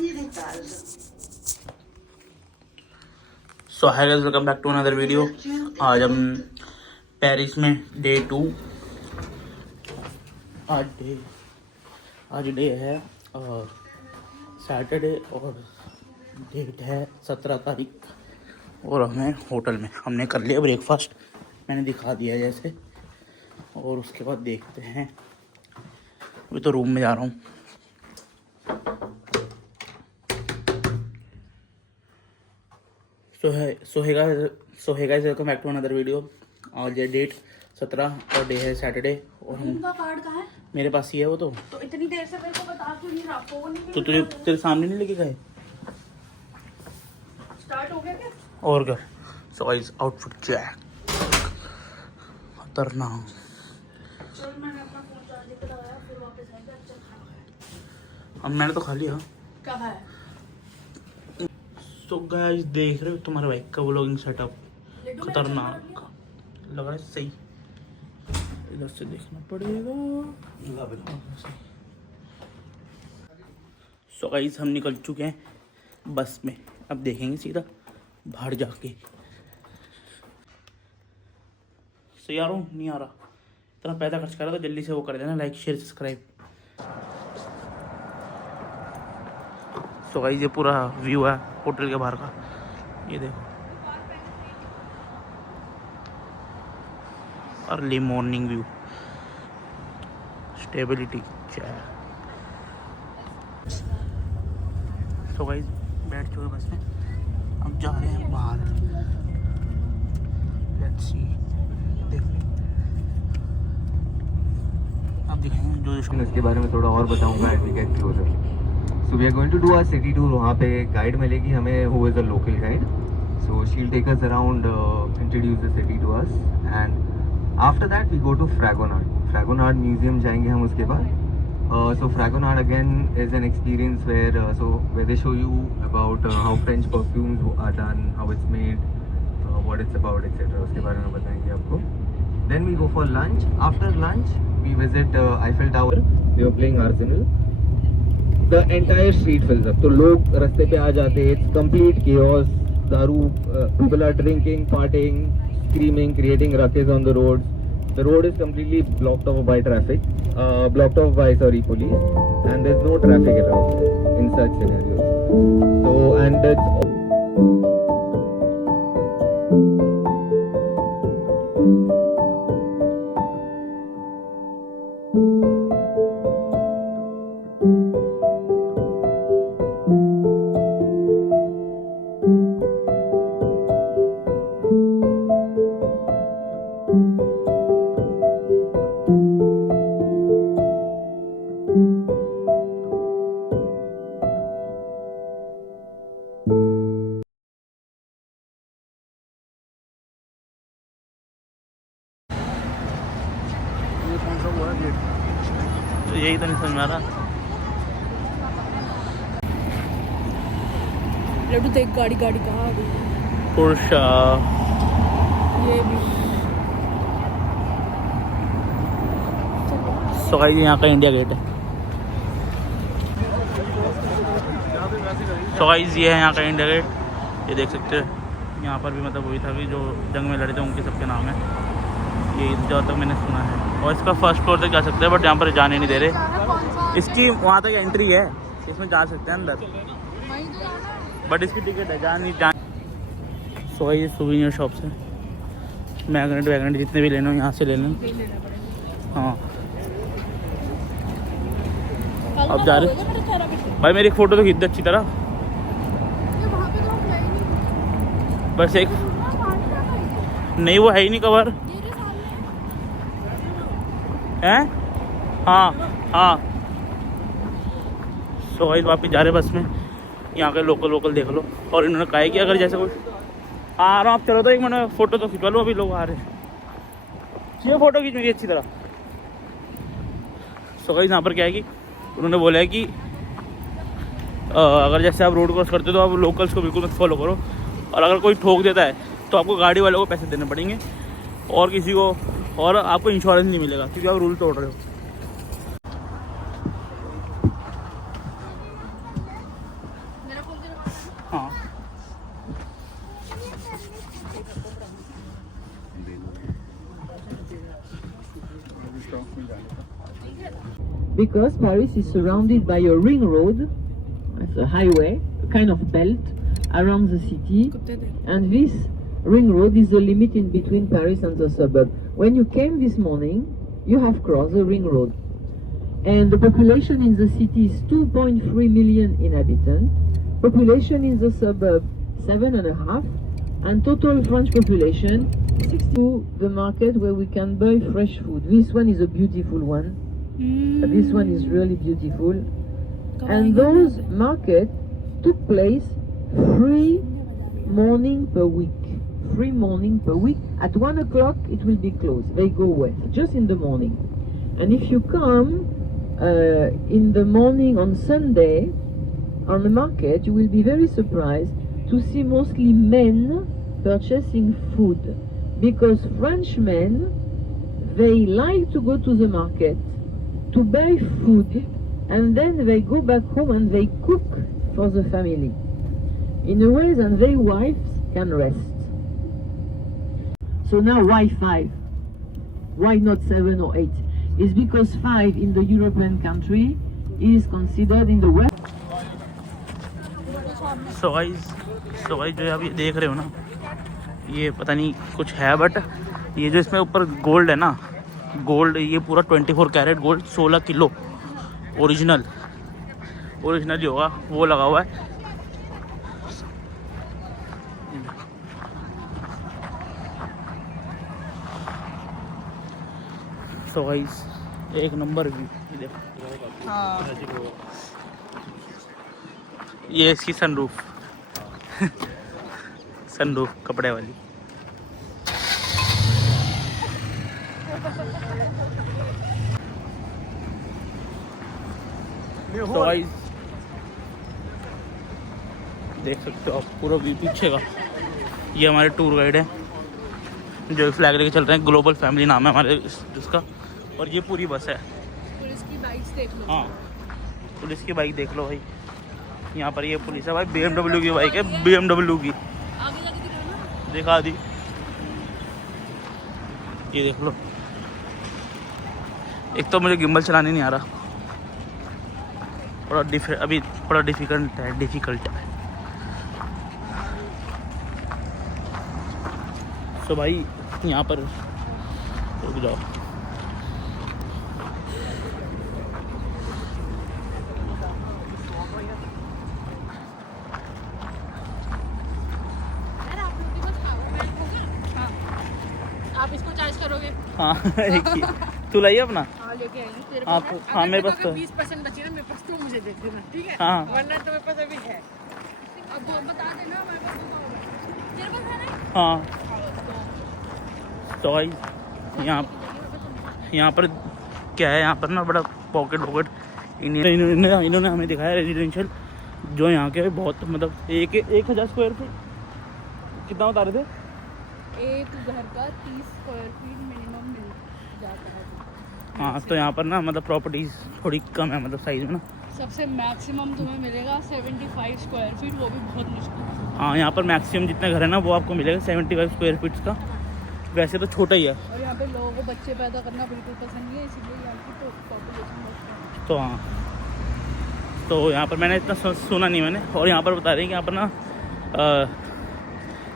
So hi guys, welcome back to another video. आज हम Paris में डे 2। आज डे है सैटरडे और डेट है 17 तारीख। और हमें होटल में हमने कर लिया ब्रेकफास्ट, मैंने दिखा दिया जैसे। और उसके बाद देखते हैं, अभी तो रूम में जा रहा हूँ। So hi guys, welcome back to another video. आज है डेट 17 और डे है सैटरडे। और हम उनका कार्ड कहाँ है? मेरे पास ही है वो। तो इतनी देर से मेरे को बता क्यों नहीं रहा? फोन नहीं तो तुझे तेरे सामने नहीं लेके गए? स्टार्ट हो गया क्या? और क्या। सो गाइस, आउटफिट चेक, खतरनाक। चल मैंने अपना फोन चार्ज पे लगाया, फिर वापस आएगा। अच्छा खाना अब मैंने तो खा लिया। कब है? तो गाइस देख रहे हो तुम्हारे बाइक का व्लॉगिंग सेटअप, खतरनाक लग रहा है। सही, इधर से देखना पड़ेगा। सो गाइस, हम निकल चुके हैं बस में। अब देखेंगे सीधा बाहर जाके। सही आ रहा हूँ नहीं आ रहा? इतना पैसा खर्च कर रहा था, जल्दी से वो कर देना, like share subscribe. So guys, ये पूरा व्यू है होटल के बाहर का, ये देखो। Early morning view, stability check. So guys, बैठ चुके बस में, अब जा रहे हैं बाहर। लेट्स सी, देखते अब दिखाएंगे जो इसके बारे में थोड़ा और बताऊंगा as we get closer. So we are going to do a city tour. वहाँ पे गाइड मिलेगी हमें, who is a local guide. So she will take us around, introduce the city to us, and after that we go to Fragonard museum जाएंगे हम उसके बाद। So Fragonard again is an experience where they show you about how French perfumes are done, how it's made, what it's about, etc. उसके बारे में बताएंगे आपको. Then we go for lunch. After lunch we visit Eiffel Tower. We were playing Arsenal. The entire street fills up. तो लोग रास्ते पे आ जाते हैं. It's complete chaos. दारू, people are drinking, partying, screaming, creating ruckus on the roads. The road is completely blocked off by traffic, police, and there's no traffic around in such scenarios. So, and it's तो यही तो नहीं समझ में आ रहा। लड्डू देख, गाड़ी कहाँ आ गई? पुरुषा ये भी सो गाइस, यहाँ का इंडिया गेट है। सो गाइस, ये है यहाँ का इंडिया गेट, ये देख सकते हो। यहाँ पर भी मतलब वही था कि जो जंग में लड़े थे उनके सबके नाम है, ये जहाँ तक मैंने सुना है। और इसका फर्स्ट फ्लोर तक जा सकते हैं, बट यहाँ पर जाने नहीं दे रहे। इसकी वहाँ तक एंट्री है, इसमें जा सकते हैं अंदर, बट इसकी टिकट है, जान। सो ये सुवीनियर शॉप्स है, मैग्नेट जितने भी लेने हो यहाँ से ले लें। हाँ, अब जा रहे भाई। मेरी फ़ोटो तो खींच दे अच्छी तरह, बस एक नहीं, वो है ही नहीं कवर है। हाँ। सो गाइस, वापस जा रहे बस में। यहाँ के लोकल देख लो। और इन्होंने कहा है कि अगर जैसे कोई आ रहा, आप चलो तो एक मिनट फ़ोटो तो खिंचवा लो, अभी लोग आ रहे हैं। ये फ़ोटो खींच मेरी अच्छी तरह। सो गाइस, यहाँ पर क्या है कि उन्होंने बोला है कि अगर जैसे आप रोड क्रॉस करते हो तो आप लोकल्स को बिल्कुल मत फॉलो करो, और अगर कोई ठोक देता है तो आपको गाड़ी वालों को पैसे देने पड़ेंगे, और किसी को, और आपको इंश्योरेंस नहीं मिलेगा क्योंकि आप रूल तोड़ रहे हो। Because Paris is surrounded by a ring road, it's a highway, a kind of belt around the city, and this ring road is the limit in between Paris and the suburb. When you came this morning, you have crossed the ring road, and the population in the city is 2.3 million inhabitants. Population in the suburb 7.5, and total French population 62. The market where we can buy fresh food. This one is a beautiful one. This one is really beautiful. And those markets took place 3 morning per week. 3 morning per week. At 1 o'clock it will be closed. They go away just in the morning. And if you come in the morning on Sunday on the market, you will be very surprised to see mostly men purchasing food, because French men, they like to go to the market to buy food, and then they go back home and they cook for the family in a way that their wives can rest. So now why 5? Why not 7 or 8? It's because 5 in the European country is considered in the West. So guys जो आप ये देख रहे हो ना, ये पता नहीं कुछ है, बट ये जो इसमें ऊपर गोल्ड है ना, गोल्ड ये पूरा 24 कैरेट गोल्ड 16 किलो ओरिजिनल ही होगा, वो लगा हुआ है। सो गाइस एक नंबर व्यू, ये देखो ये इसकी सनरूफ सनरूफ कपड़े वाली। तो गाइस देख सकते हो आप पूरा व्यू पीछे का। ये हमारे टूर गाइड है जो फ्लैग लेके चल रहे हैं, ग्लोबल फैमिली नाम है हमारे जिसका, और ये पूरी बस है। पुलिस की बाइक्स देख लो। हाँ पुलिस की बाइक देख लो भाई, यहाँ पर ये पुलिस है भाई, BMW की बाइक है, BMW की। आगे जाके दिखाओ ना। दिखा दी, ये देख लो। एक तो मुझे गिम्बल चलाने नहीं आ रहा, अभी थोड़ा डिफिकल्ट है। तो भाई यहाँ पर रुक जाओ। आप इसको चार्ज करोगे? हाँ एक ही तू लाइए अपना। हाँ लेके आएंगे तेरे आप पास है? हाँ अगर मेरे पास तो 20% बची ना मेरे पास, तो मुझे दे देना, ठीक है? हाँ। वरना तो मेरे पास अभी है। अब वो बता देना हमारे पास होगा। तेरे पास है ना? हाँ। तो भाई यहाँ पर क्या है, यहाँ पर ना बड़ा पॉकेट इन्होंने हमें दिखाया रेजिडेंशियल, जो यहाँ के बहुत मतलब 1000 स्क्वायर फीट कितना बता रहे थे? एक घर का 30 स्क्वायर फीट मिनिमम मिल जाता है। हाँ तो यहाँ पर ना मतलब प्रॉपर्टीज थोड़ी कम है, मतलब साइज में ना। सबसे मैक्सिमम तुम्हें मिलेगा 75 स्क्वायर फीट, वो भी बहुत मुश्किल। हाँ यहाँ पर मैक्सिमम जितने घर है ना वो आपको मिलेगा 75 स्क्वायर फीट का। वैसे तो छोटा ही है, और यहाँ पे लोगों को बच्चे पैदा करना बिल्कुल पसंद नहीं है, इसलिए यहाँ की तो पॉपुलेशन बहुत है। तो हाँ तो यहाँ पर मैंने इतना सुना नहीं मैंने। और यहाँ पर बता रहे हैं कि यहाँ पर ना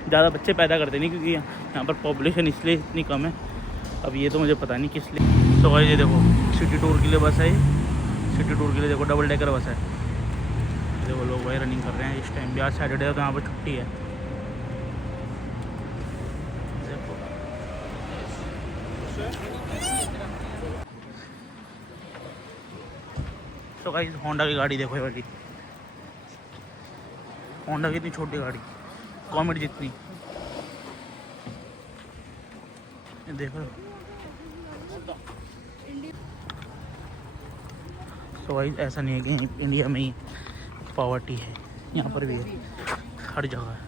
ज़्यादा बच्चे पैदा करते नहीं, क्योंकि यहाँ पर पॉपुलेशन इसलिए इतनी कम है। अब ये तो मुझे पता नहीं किस लिए। तो भाई ये देखो सिटी टूर के लिए बस है, सिटी टूर के लिए देखो डबल डेकर बस है। देखो लोग भाई रनिंग कर रहे हैं इस टाइम भी, आज सैटरडे है तो यहाँ पर छुट्टी है। देखो तो भाई होंडा की गाड़ी देखो, ये वाली होंडा की इतनी छोटी गाड़ी, कॉमेट जितनी, देखो। तो भाई ऐसा नहीं है कि इंडिया में ही पॉवर्टी है, यहाँ पर भी है, हर जगह है।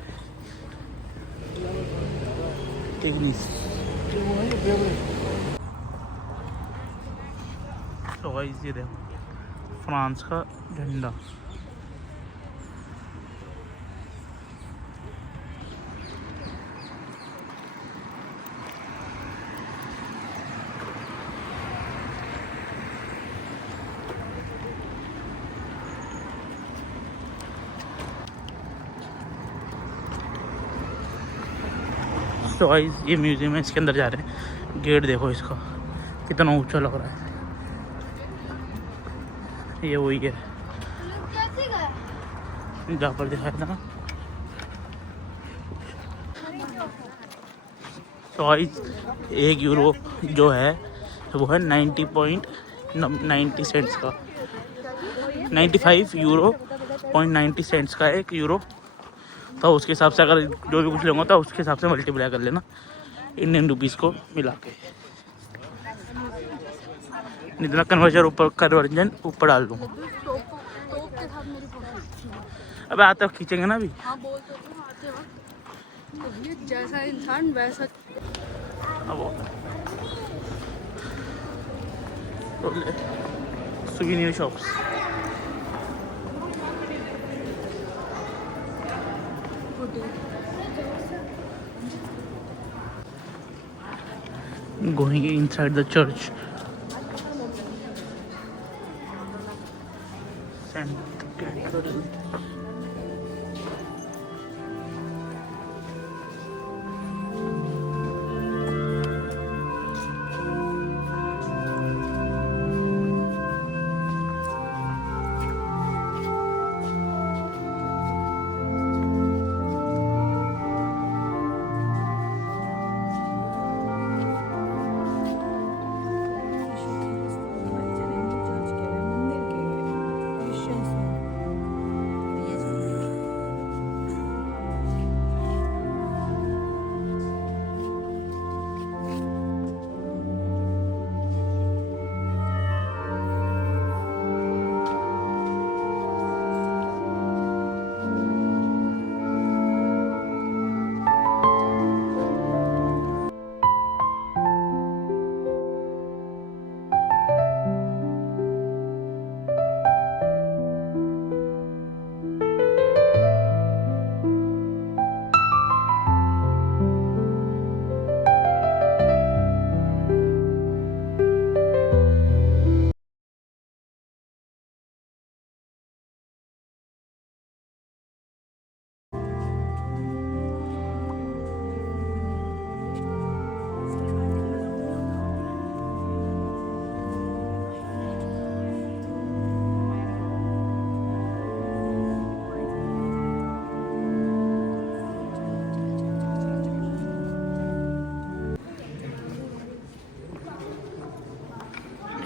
तो भाई ये देखो फ्रांस का झंडा। तो गाइस ये म्यूज़ियम है, इसके अंदर जा रहे हैं। गेट देखो इसका कितना ऊंचा लग रहा है। ये वही है जहाँ पर दिखाया था ना। तो गाइस 1 यूरो जो है वो है 90.90 सेंट्स का, 95 यूरो .90 सेंट्स का 1 यूरो। तो उसके हिसाब से अगर जो भी कुछ लेंगे तो उसके हिसाब से मल्टीप्लाई कर लेना इंडियन रुपीज़ को मिला के। इतना कन्वर्जन ऊपर डाल दूँगा। अबे आते वक्त खींचेंगे ना अभी। हाँ बोल तो आते वक्त जैसा इंसान वैसा। अब souvenir shops. Going inside the church. Saint Catherine.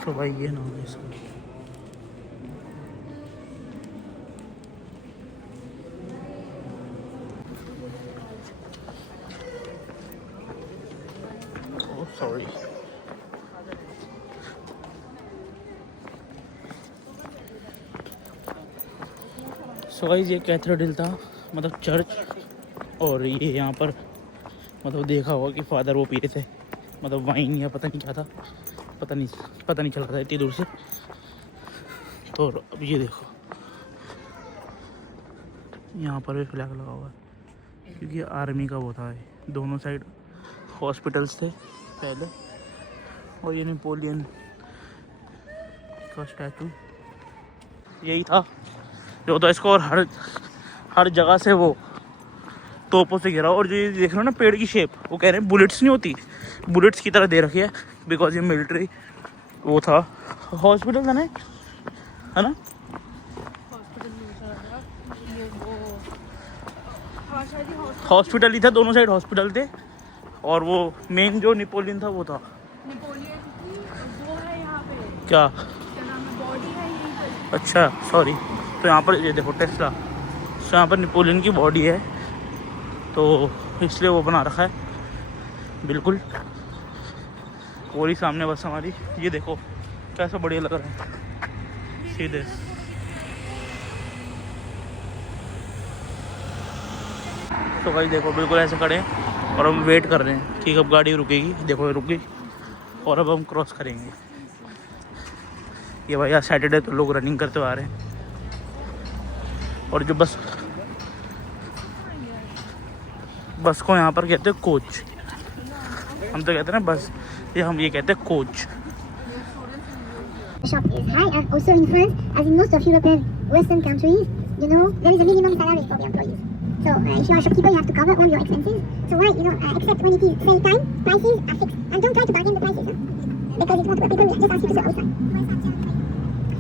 तो भाई ये नाम है इसका। Oh sorry. सो गाइस ये कैथेड्रल था, मतलब चर्च। और ये यहाँ पर मतलब देखा होगा कि फादर वो पी रहे थे, मतलब वाइन या पता नहीं क्या था, पता नहीं चल रहा था इतनी दूर से। तो अब ये देखो यहाँ पर भी फ्लैग लगा हुआ है क्योंकि आर्मी का वो था। दोनों साइड हॉस्पिटल्स थे पहले। और ये नेपोलियन का स्टैचू यही था जो था इसको। और हर जगह से वो तोपों से घिरा। और जो ये देख रहे हो ना पेड़ की शेप, वो कह रहे हैं बुलेट्स नहीं होती, बुलेट्स की तरह दे रखी है बिकॉज ये मिलिट्री वो था। हॉस्पिटल था ना, है ना? हॉस्पिटल ही था, दोनों साइड हॉस्पिटल थे। और वो मेन जो नेपोलियन था वो था। नेपोलियन की वो है यहाँ पे, क्या नाम है, बॉडी है यहीं पे। अच्छा सॉरी। तो यहाँ पर ये देखो टेस्ला, तो यहाँ पर नेपोलियन की बॉडी है तो इसलिए वो बना रखा है बिल्कुल। और ही सामने बस हमारी, ये देखो कैसा बढ़िया लग रहा है सीधे। तो भाई देखो बिल्कुल ऐसे खड़े हैं और हम वेट कर रहे हैं कि कब गाड़ी रुकेगी। देखो ये रुक गई और अब हम क्रॉस करेंगे। ये भाई आज सैटरडे तो लोग रनिंग करते हुए आ रहे हैं। और जो बस को यहाँ पर कहते हैं कोच। हम तो कहते हैं ना बस, हम ये कहते हैं coach. The shop is high and also in France, as in most of European Western countries, you know, there is a minimum salary for the employees. So if you are a shopkeeper, you have to cover all your expenses. So why, except when it is sale time, prices are fixed. And don't try to bargain the prices, because it won't work. People will just ask you to sell outside.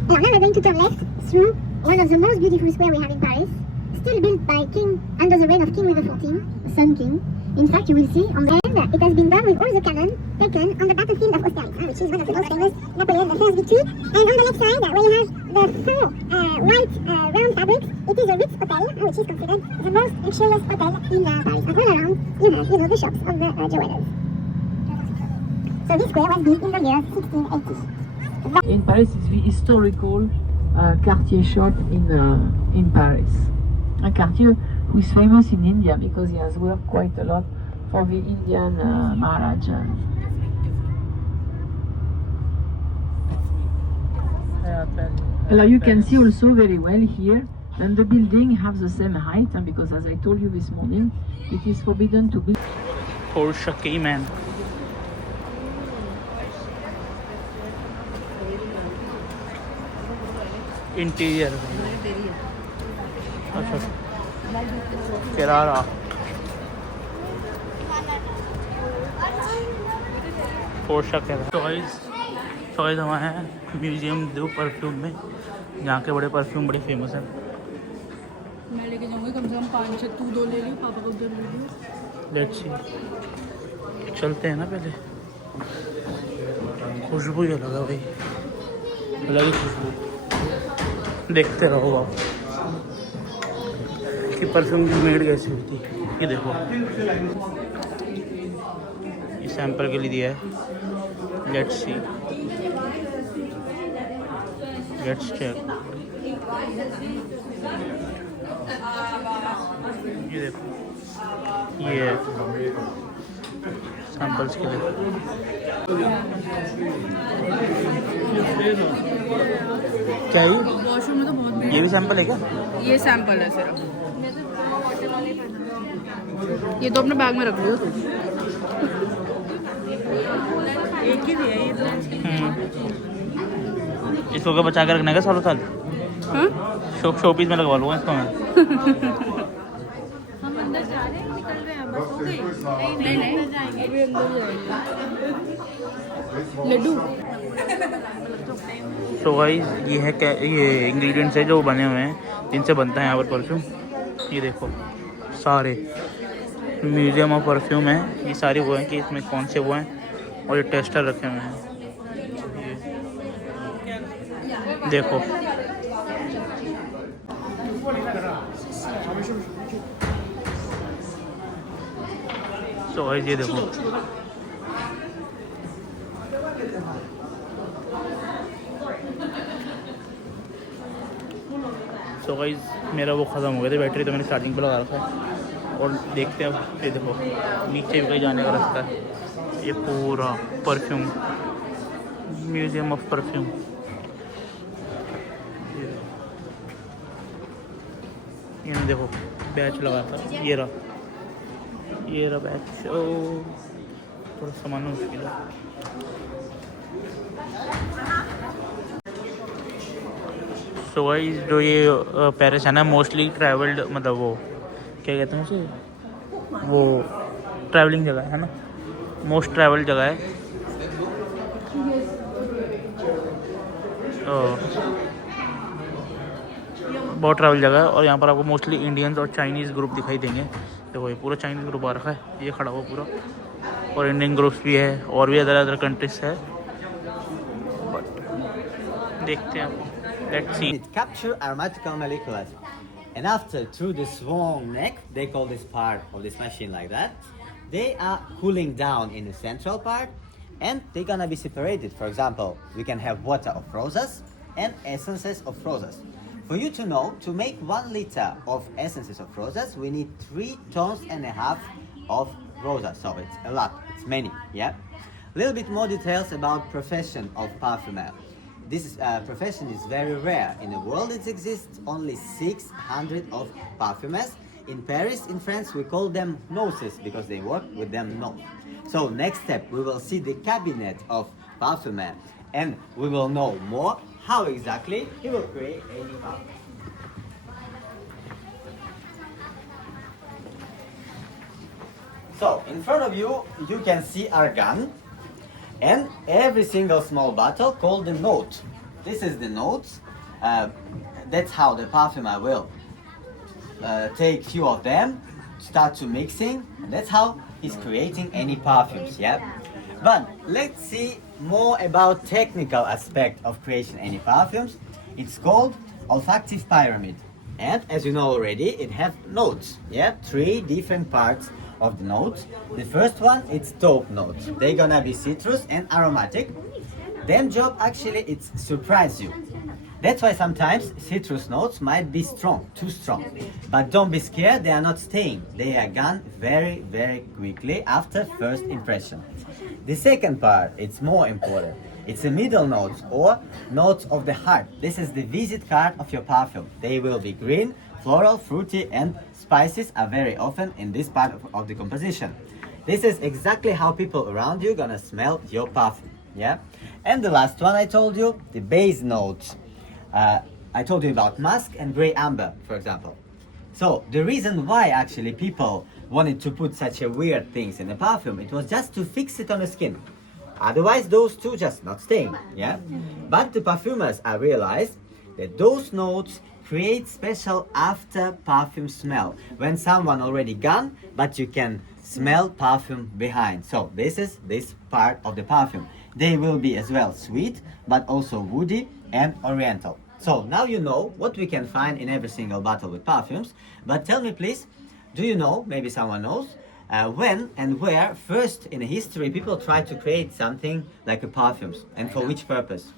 Now we're going to turn left through one of the most beautiful squares we have in Paris, still built by King under the reign of King Louis XIV, Sun King. In fact, you will see on the end, it has been done with all the cannon taken on the battlefield of Austerlitz, which is one of the most famous Napoleon I's victory. And on the left side, where you have the four white round fabrics, it is a Ritz Hotel, which is considered the most luxurious hotel in Paris. And all around, you have, the shops of the jewelers. So this square was built in the year 1680. In Paris, it's the historical Cartier shop in Paris. A Cartier who is famous in India because he has worked quite a lot for the Indian Maharaja. Now you can see also very well here, and the building have the same height, and because as I told you this morning, it is forbidden to build. Porsche Cayman. Interior अच्छा केरारा पोशाक केरारा choice हमारे हैं museum दो perfume में, जहाँ के बड़े perfume बड़े फेमस हैं। मैं लेके जाऊंगी कम से कम 5-6, तू 2 ले ली, पापा को 2 ले ली। लेट्स सी, चलते हैं ना पहले। खुशबू ही अलग है भाई, अलग ही खुशबू। देखते रहो आप कि परफ्यूम की मेड कैसी होती है। ये देखो, ये सैंपल के लिए दिया है। Let's see, let's check. ये देखो, ये सैंपल्स के लिए। क्या ये वॉशरूम में तो बहुत भीड़। ये भी सैंपल है क्या? ये सैंपल है सिर्फ। ये तो अपने बैग में रख लो। एक ही दिया ये तो। इसको क्या बचा के रखने का सालों साल? हाँ? शोपीस में लगवा लूँगा इसको मैं। हम अंदर जा रहे हैं, निकल रहे हैं, बस हो गई। नहीं अंदर जाएंगे, अभी अंदर जाएंगे। लड्डू। तो गाइस ये है क्या, ये इंग्रेडिएंट्स है जो बने हुए हैं जिनसे बनता है यहाँ पर परफ्यूम। ये देखो सारे म्यूजियम ऑफ परफ्यूम है, ये सारे वो हैं कि इसमें कौन से वो हैं, और ये टेस्टर रखे हुए हैं। ये देखो, तो गाइस ये देखो, तो गाइस मेरा वो ख़त्म हो गया था, बैटरी तो मैंने स्टार्टिंग पे लगा रखा है। और देखते हैं अब, ये देखो नीचे भी कहीं जाने का रास्ता है। ये पूरा परफ्यूम, म्यूजियम ऑफ परफ्यूम। ये देखो बैच लगा था, ये रहा बैच। ओ थोड़ा सामान मुश्किल है। सो गाइस जो ये पेरिस है ना, मोस्टली ट्रैवल्ड, मतलब वो क्या कहते हैं उसे, वो ट्रैवलिंग जगह है ना, मोस्ट ट्रैवल्ड जगह है। बहुत ट्रैवल जगह है, और यहाँ पर आपको मोस्टली इंडियंस और चाइनीज़ ग्रुप दिखाई देंगे। देखो ये पूरा चाइनीज़ ग्रुप आ रखा है, ये खड़ा हुआ पूरा, और इंडियन ग्रुप्स भी है, और भी अदर कंट्रीज है। बट देखते हैं आपको। Let's see. It capture aromatical molecules, and after through this long neck, they call this part of this machine like that. They are cooling down in the central part, and they're gonna be separated. For example, we can have water of roses and essences of roses. For you to know, to make 1 liter of essences of roses, we need 3.5 tons of roses. So it's a lot. It's many. Yeah. Little bit more details about profession of perfumer. This profession is very rare. In the world it exists only 600 of perfumers. In Paris, in France, we call them noses because they work with them nose. So next step, we will see the cabinet of perfumer, and we will know more how exactly he will create a new perfume. So in front of you, you can see our gun, and every single small bottle called the note. This is the notes. That's how the perfumer will take few of them, start to mixing, and that's how he's creating any perfumes. Yeah. But let's see more about technical aspect of creation any perfumes. It's called olfactive pyramid, and as you know already, it have notes. Yeah, 3 different parts of the notes. The first one, it's taupe notes. They're gonna be citrus and aromatic. Them job actually it's surprise you. That's why sometimes citrus notes might be strong, too strong. But don't be scared, they are not staying. They are gone very, very quickly after first impression. The second part, it's more important. It's the middle notes or notes of the heart. This is the visit card of your perfume. They will be green, floral, fruity, and spices are very often in this part of the composition. This is exactly how people around you gonna smell your perfume. Yeah? And the last one I told you, the base notes. I told you about musk and grey amber, for example. So the reason why actually people wanted to put such a weird things in the perfume, it was just to fix it on the skin. Otherwise, those two just not staying. Yeah. But the perfumers are realized that those notes create special after perfume smell when someone already gone, but you can smell perfume behind. So this is this part of the perfume. They will be as well sweet, but also woody and oriental. So now you know what we can find in every single bottle with perfumes. But tell me please, do you know, maybe someone knows, when and where first in history people tried to create something like a perfumes, and for which purpose?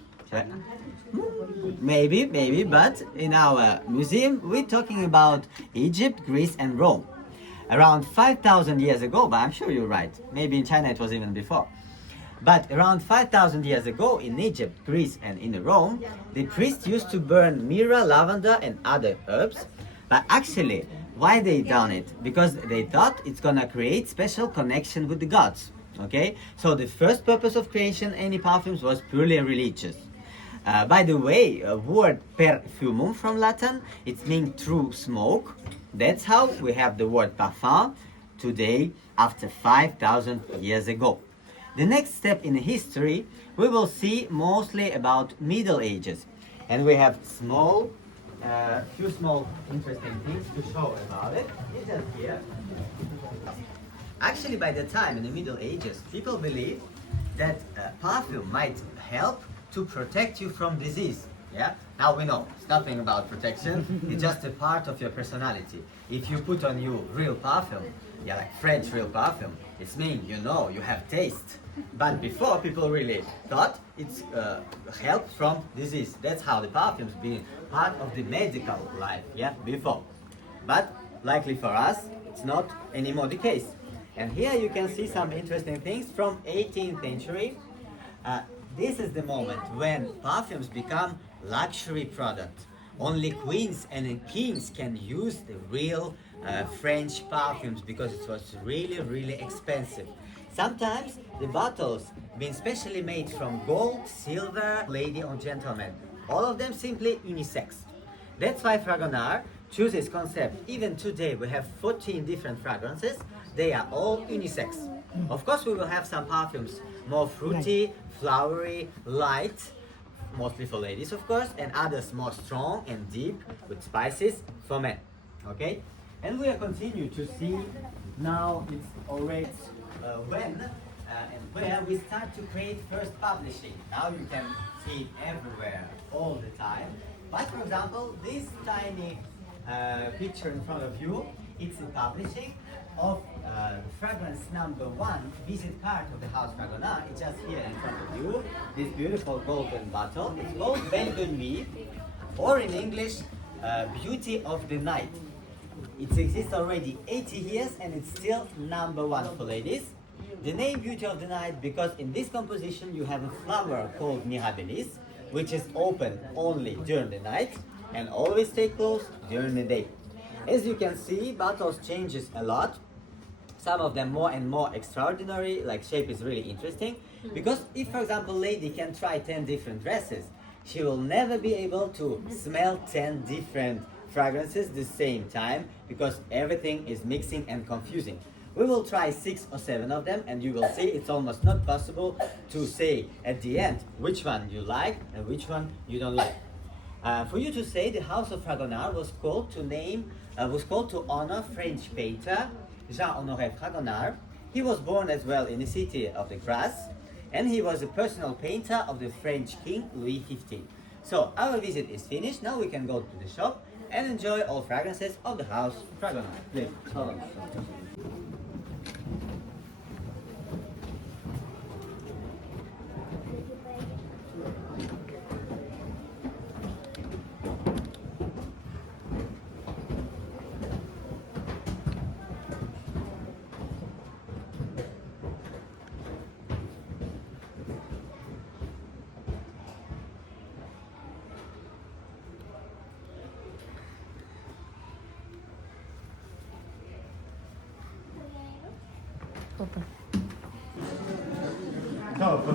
Maybe, but in our museum we're talking about Egypt, Greece and Rome. Around 5,000 years ago, but I'm sure you're right. Maybe in China it was even before. But around 5,000 years ago in Egypt, Greece and in Rome, the priests used to burn myrrh, lavender and other herbs. But actually, why they done it? Because they thought it's gonna create special connection with the gods. Okay? So the first purpose of creation any perfumes was purely religious. By the way, word perfumum from Latin, it means true smoke. That's how we have the word parfum today after 5,000 years ago. The next step in history, we will see mostly about Middle Ages. And we have few small interesting things to show about it. It's just here. Actually, by the time in the Middle Ages, people believe that perfume might help to protect you from disease. Yeah? Now we know, it's nothing about protection, it's just a part of your personality. If you put on you real perfume, yeah, like French real perfume, it means you know, you have taste. But before, people really thought it's help from disease. That's how the perfumes been part of the medical life, yeah, before. But likely for us, it's not anymore the case. And here you can see some interesting things from 18th century. This is the moment when perfumes become luxury product. Only queens and kings can use the real French perfumes because it was really, really expensive. Sometimes the bottles been specially made from gold, silver, lady or gentleman. All of them simply unisex. That's why Fragonard chooses concept. Even today we have 14 different fragrances. They are all unisex. Of course we will have some perfumes more fruity, flowery, light, mostly for ladies of course, and others more strong and deep with spices for men. Okay? And we are continue to see now it's already when and where we start to create first publishing. Now you can see it everywhere, all the time. But for example, this tiny picture in front of you, it's a publishing of fragrance number 1, visit card of the House Fragonard. It's just here in front of you, this beautiful golden bottle. It's called Belle de Nuit, or in English, Beauty of the Night. It exists already 80 years and it's still number 1 for ladies. The name Beauty of the Night because in this composition you have a flower called Mirabilis, which is open only during the night and always stay closed during the day. As you can see, bottles changes a lot. Some of them more and more extraordinary, like shape is really interesting. Because if, for example, lady can try 10 different dresses, she will never be able to smell 10 different fragrances the same time because everything is mixing and confusing. We will try 6 or 7 of them, and you will see it's almost not possible to say at the end which one you like and which one you don't like. For you to say, the House of Fragonard was called to honor French painter Jean-Honoré Fragonard. He was born as well in the city of the Grasse, and he was a personal painter of the French king Louis XV. So our visit is finished. Now we can go to the shop and enjoy all fragrances of the House Fragonard. Please, follow me.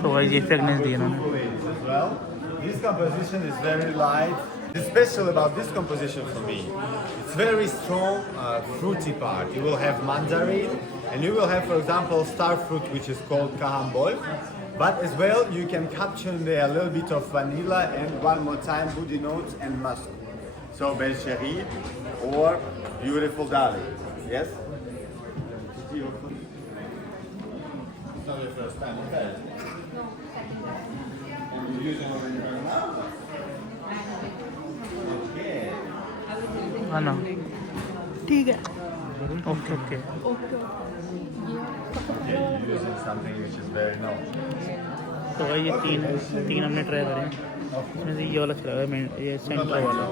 तो भाई ये fragrance दी इन्होंने। As well. This composition is very light. The special about this composition for me, it's very strong fruity part. You will have mandarin, and you will have, for example, star fruit, which is called carambole. But as well, you can capture in there a little bit of vanilla and one more time woody notes and musk. So belle chérie or beautiful darling. Yes. It's not your first time, okay? हाँ ना, ठीक है, okay okay. Using something which is very known. तो भाई ये तीन हमने try करे हैं, इसमें से ये वाला चला गया, ये सेंटर वाला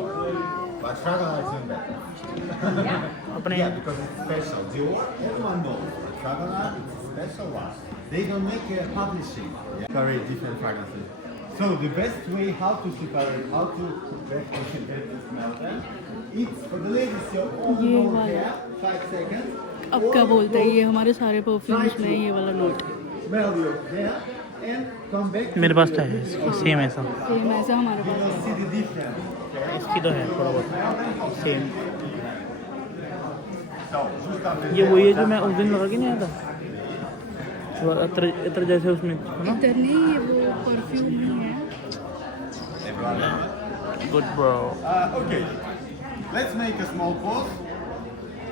But Fragonard is even better. अपने। Yeah, because it's special. Dior, everyone knows. But Fragonard, it's a special one. They don't make publishing. Yeah. Very different fragrances. So the best way how to separate, how to get the smell then, it's for the ladies your own hair, 5 seconds. अब क्या बोलते हैं, ये हमारे सारे perfumes में ये वाला note Smell your hair and come back. मेरे पास तो है सेम ऐसा, सेम ऐसा हमारे You pass will see the difference. Okay? इसकी तो है थोड़ा बहुत सेम। So, just after ये वही है जो मैं उस दिन लगा के नहीं आया था, थोड़ा इत्र जैसे उसमें है ना। इधर नहीं, ये वो परफ्यूम नहीं है। Good bro. Okay, let's make a small pause.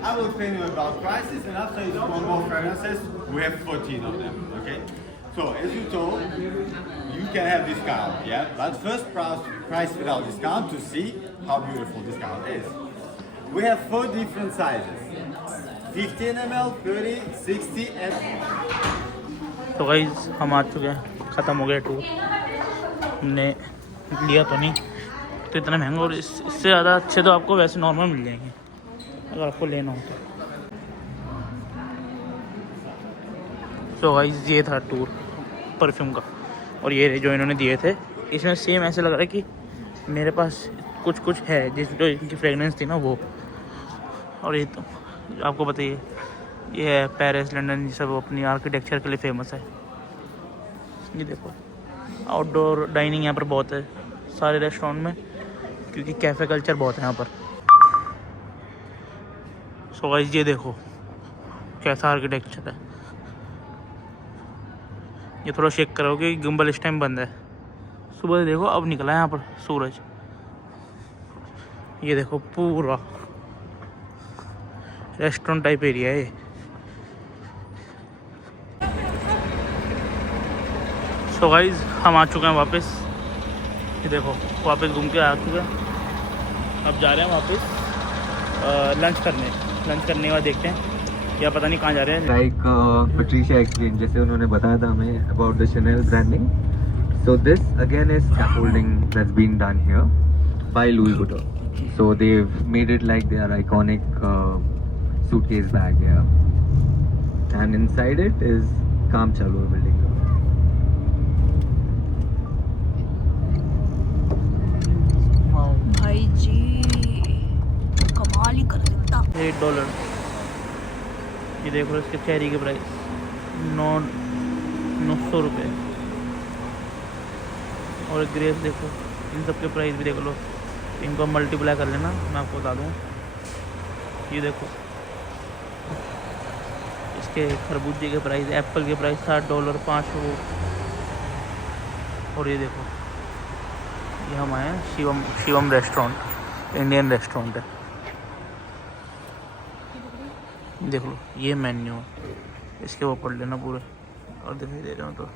I will explain you about prices, and after you want more fragrances, we have 14 of them. Okay, so as you told, you can have discount, yeah. But first price without discount to see how beautiful discount is. We have 4 different sizes: 15 ml, 30, 60, and तो guys हम आ चुके हैं, ख़त्म हो गया tour. हमने लिया तो नहीं तो इतना महंगा, और इससे ज़्यादा अच्छे तो आपको वैसे नॉर्मल मिल जाएंगे अगर आपको लेना हो तो गाइस ये था टूर परफ्यूम का, और ये जो इन्होंने दिए थे इसमें सेम ऐसे लग रहा है कि मेरे पास कुछ है जिस जो इनकी फ्रेगनेंस थी ना वो। और ये तो आपको बताइए, ये है पेरिस लंदन, ये सब अपनी आर्किटेक्चर के लिए फेमस है। ये देखो आउटडोर डाइनिंग यहाँ पर बहुत है सारे रेस्टोरेंट में, क्योंकि कैफ़े कल्चर बहुत है यहाँ पर। सो गाइस ये देखो कैसा आर्किटेक्चर है। ये थोड़ा शेक करोगे, गिम्बल इस टाइम बंद है, सुबह से देखो अब निकला है यहाँ पर सूरज। ये देखो पूरा रेस्टोरेंट टाइप एरिया है ये। सो गाइस हम आ चुके हैं वापस, ये देखो वापस घूम के आ चुके हैं। अब जा रहे हैं वापस लंच करने के बाद देखते हैं, या पता नहीं कहाँ जा रहे हैं। Like Patricia explained, जैसे उन्होंने बताया था हमें about the Chanel branding. So this again is scaffolding that's been done here by Louis Vuitton. So they've made it like their iconic suitcase bag here, and inside it is Kam Chalo building. भाई जी कमाल ही कर देता। $8। ये देखो इसके cherry के price 900 रुपये, और ग्रेप्स देखो, इन सब के प्राइस भी देख लो। इनको मल्टीप्लाई कर लेना, मैं आपको बता दूँ। ये देखो इसके खरबूजे के प्राइस, एप्पल के प्राइस $7 5 वो। और ये देखो, ये हम आए हैं शिवम रेस्टोरेंट, इंडियन रेस्टोरेंट है। देख लो ये मेन्यू है, इसके वो पढ़ लेना पूरे और दिखाई दे रहे हो तो।